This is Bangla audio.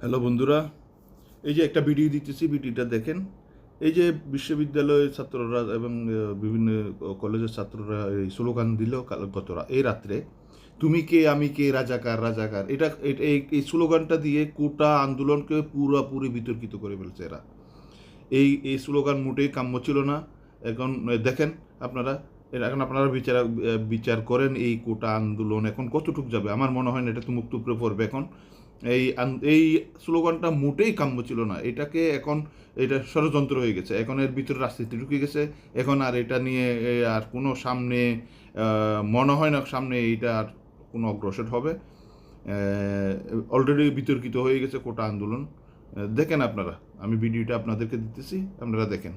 হ্যালো বন্ধুরা, এই যে একটা ভিডিও দিতেছি, ভিডিওটা দেখেন। এই যে বিশ্ববিদ্যালয়ের ছাত্ররা এবং বিভিন্ন কলেজের ছাত্ররা এই স্লোগান দিল এই রাত্রে, তুমি কে আমি কে রাজাকার রাজাকার, এই স্লোগানটা দিয়ে কোটা আন্দোলনকে পুরোপুরি বিতর্কিত করে ফেলছে এরা। এই স্লোগান মোটেই কাম্য ছিল না। এখন দেখেন আপনারা, এখন আপনারা বিচার করেন এই কোটা আন্দোলন এখন কতটুকু যাবে। আমার মনে হয় না এটা তো মুক্ত উপরে পড়বে এখন। এই স্লোগানটা মোটেই কাম্য ছিল না। এটা ষড়যন্ত্র হয়ে গেছে, এখন এর ভিতরে রাজনীতি ঢুকে গেছে। এখন আর এটা নিয়ে আর কোনো সামনে মনে হয় না সামনে এইটা আর কোনো অগ্রসর হবে। অলরেডি বিতর্কিত হয়ে গেছে কোটা আন্দোলন। দেখেন আপনারা, আমি ভিডিওটা আপনাদেরকে দিতেছি, আপনারা দেখেন।